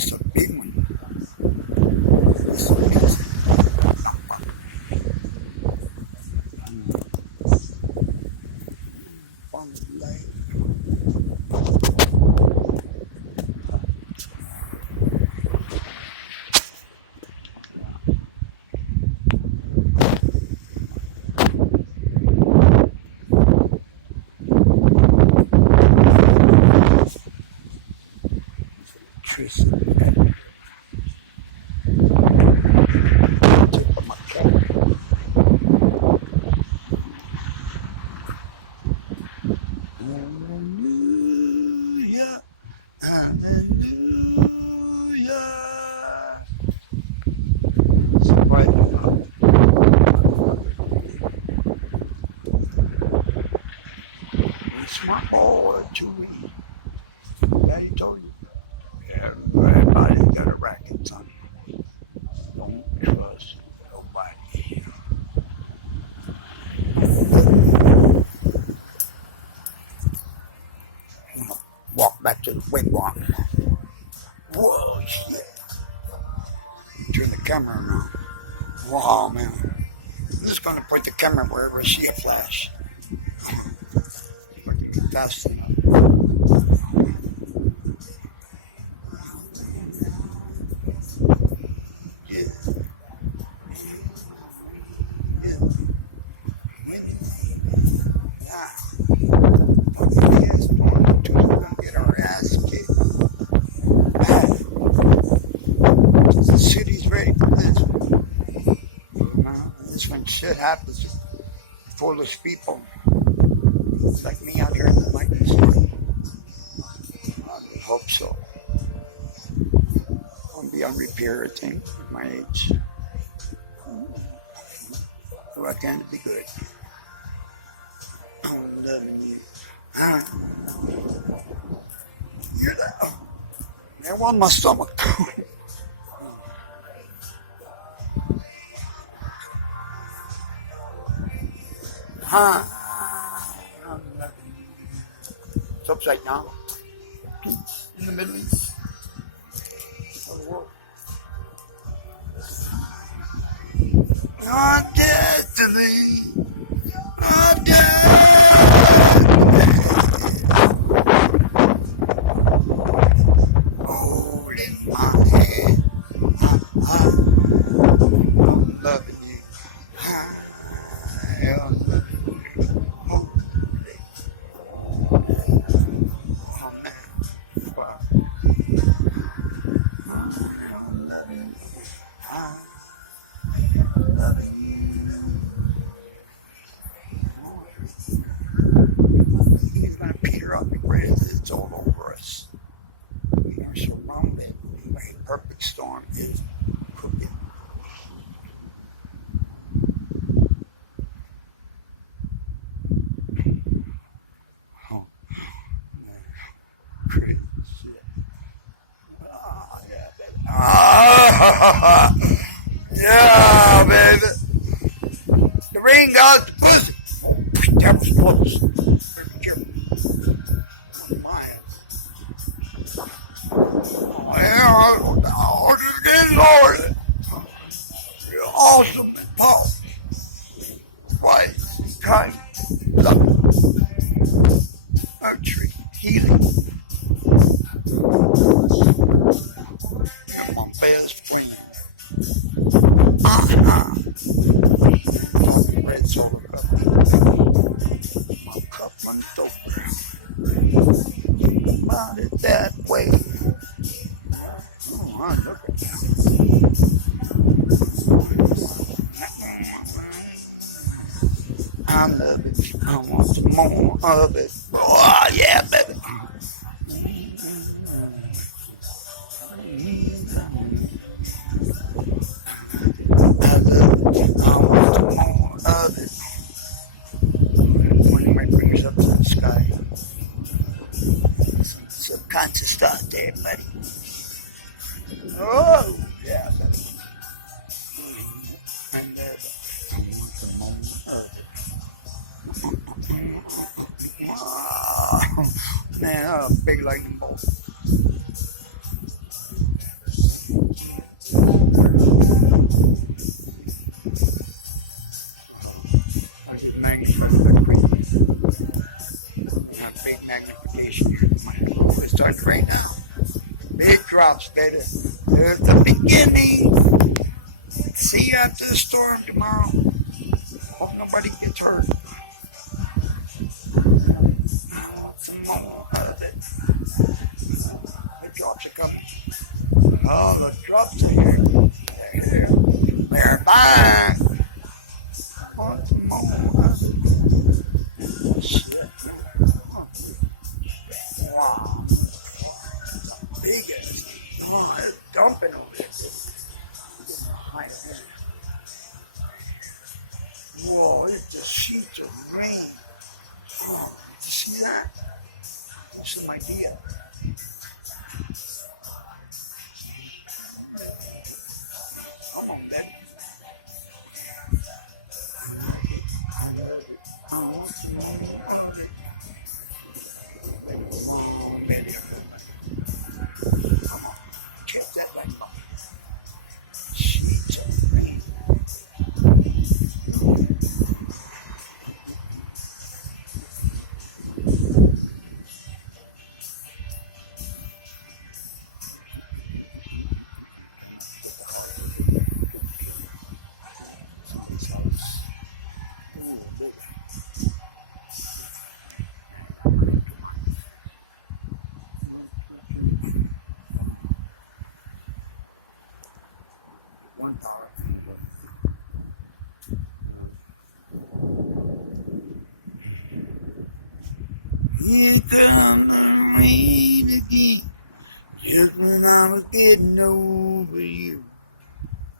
It's a big one. It's amazing. On the light. Trees. Hallelujah, hallelujah. It's right now. It's my poetry. Daddy told you. Everybody's got a racket, son. Don't trust nobody. I'm gonna walk back to the wigwam. Whoa, shit. Turn the camera around. Wow, man. I'm just gonna put the camera wherever I see a flash. If I can get fast enough. The city's ready for this. This when shit happens, foolish people like me out here in the lightning storm. I hope so. I'll be on repair, I think, at my age. So I can be good. I'm loving you. Hear that? That on my stomach. I'm loving you. It's upside down. Peace in the Middle East. Of the world. Our destiny. Our destiny. Holding my hand. I'm loving you. I'm loving you. Oh man. Wow. I'm loving you. I'm loving you. He's gonna peter out the grid. It's all over us. We are surrounded by a perfect storm is cooking. Oh, man. Crazy shit. Oh, yeah, baby. Ah, yeah, baby. The rain got the pussy. Oh, that was close. Very careful. Oh, yeah, I'll just get lower. You're awesome and powerful. White, kind, loving, nurturing, healing. You're my best friend. Red's over up. My cup runs over. About it that way. Oh, look at that. I love it. I want some more of it. Oh, yeah, baby. I love it. I want some more of it. When you might bring us up to the sky. Some subconscious thought there, buddy. Oh, yeah, baby. And I want some more of it. Man, a big lightning bolt. drops, baby. There's the beginning. See you after the storm tomorrow. Hope nobody gets hurt. Some more of it. The drops are coming. Oh, the drops are here. They're here. They're back. Want some more of it. Shit. Wow. Biggest. Oh, it's dumping over there. Whoa, it's the sheets of rain. Oh, did you see that? Give some idea. Come on, baby. Oh, baby. Come on, catch that light bulb. Sheets of rain. Here comes the rain again, just when I was getting over you.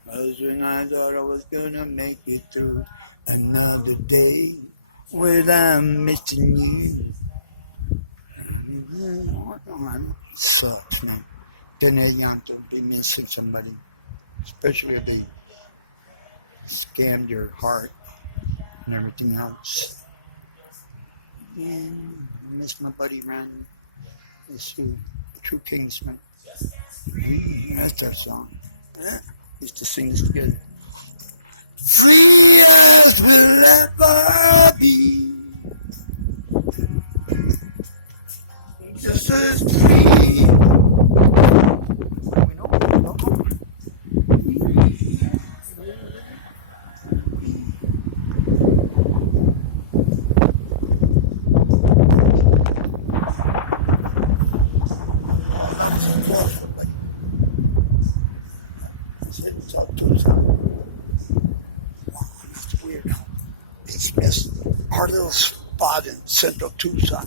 That's when I thought I was gonna make it through another day without missing you. Sucks, man. Then you have to be missing somebody, especially if they scammed your heart and everything else. Yeah, I miss my buddy Randy. It's True Kingsman. That's that song. Yeah. Used to sing this together. Free as will ever be. Just as free. We know. It's all Tucson. Wow, that's weird. It's missed our little spot in central Tucson.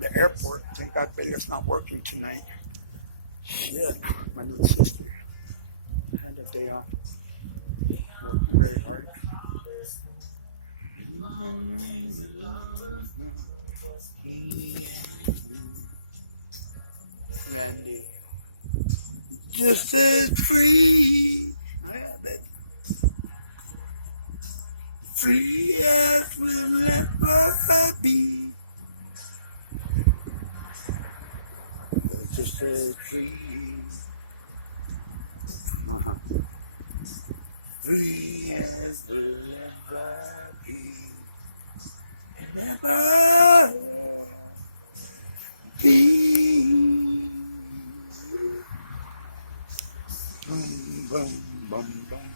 The airport, thank God it's not working tonight. Shit, my little sister had a day off. Worked very hard. Randy. Just as free. Free as will ever be. Just as free. Free as will ever be. And ever be. Boom, boom, boom, boom.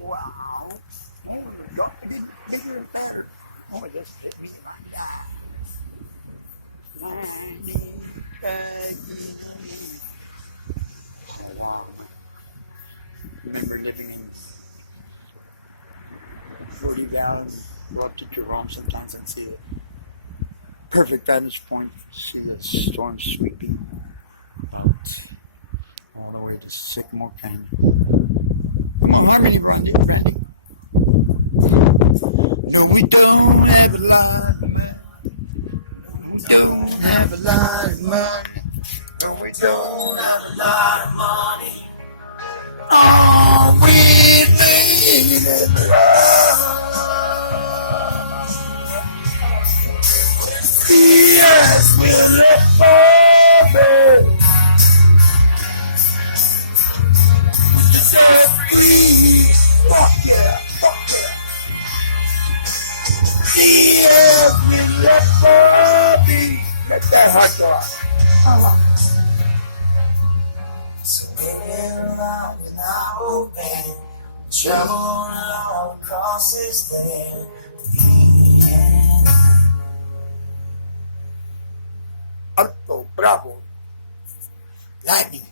Wow. Oh, it got bigger and better. Oh, it just hit me like that. Remember living in 40 gallons, go up to Jerome sometimes and see it. Perfect vantage point, see the storm sweeping out all the way to Sycamore Canyon. Come on, hurry, Randy. No, we don't have a lot of money. Don't have a lot of money. No, we don't have a lot of money. All we need is love. Yes, we'll let go. Set free. Fuck yeah. Yes, we'll let go. Let that hot dog. So we're out without open, trouble all across this land. The end. Alto, bravo. Lightning.